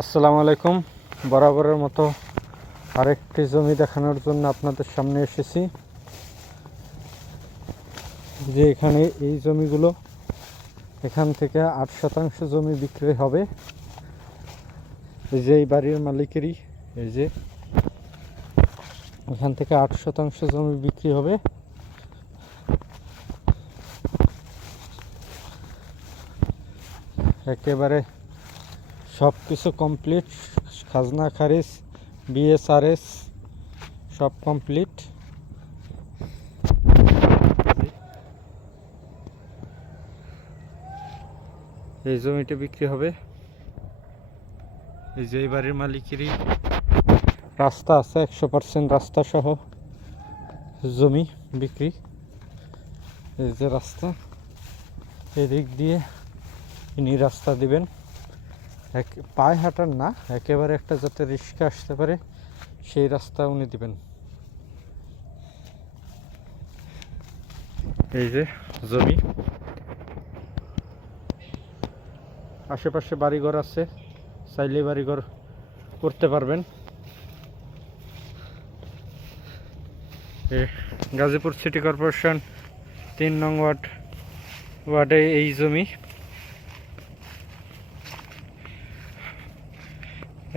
আসসালামু আলাইকুম। বরাবরের মতো আরেকটি জমি দেখানোর জন্য আপনাদের সামনে এসেছি। যে এখানে এই জমিগুলো, এখান থেকে 8% জমি বিক্রি হবে। এই যে এই বাড়ির মালিকেরই, এই যে এখান থেকে 8% জমি বিক্রি হবে। একেবারে সব কিছু কমপ্লিট, খাজনা খারিজ, বিএসআরএস সব কমপ্লিট। এই জমিটা বিক্রি হবে। এই যে এই বাড়ির মালিকেরই রাস্তা আছে, 100% রাস্তা সহ জমি বিক্রি। এই যে রাস্তা, এদিক দিয়ে ইনি রাস্তা দিবেন, পায়ে হাঁটার না, একেবারে একটা যাতে রিক্সা আসতে পারে সেই রাস্তা উনি দিবেন। এই যে জমি, আশেপাশে বাড়িঘর আছে, চাইলে বাড়িঘর করতে পারবেন। গাজীপুর সিটি কর্পোরেশন 3 নং ওয়ার্ডে এই জমি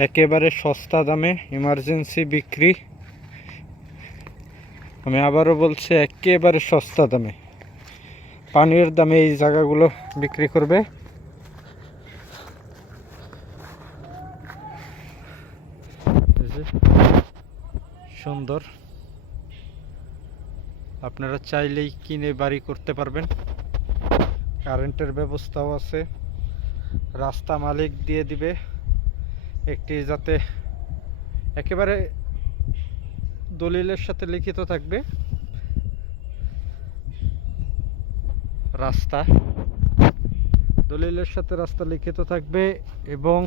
একেবারে সস্তা দামে ইমার্জেন্সি বিক্রি। আমি আবারও বলছি, একেবারে সস্তা দামে, পানির দামে এই জায়গাগুলো বিক্রি করবে। সুন্দর, আপনারা চাইলেই কিনে বাড়ি করতে পারবেন। কারেন্টের ব্যবস্থাও আছে, রাস্তা মালিক দিয়ে দিবে একটি, যাতে একেবারে দলিলের সাথে লিখিত থাকবে রাস্তা, দলিলের সাথে রাস্তা লিখিত থাকবে, এবং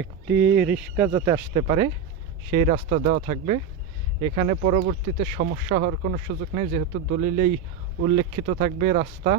একটি রিক্সা যাতে আসতে পারে সেই রাস্তা দেওয়া থাকবে। এখানে পরবর্তীতে সমস্যা হওয়ার কোনো সুযোগ নেই, যেহেতু দলিলেই উল্লেখিত থাকবে রাস্তা।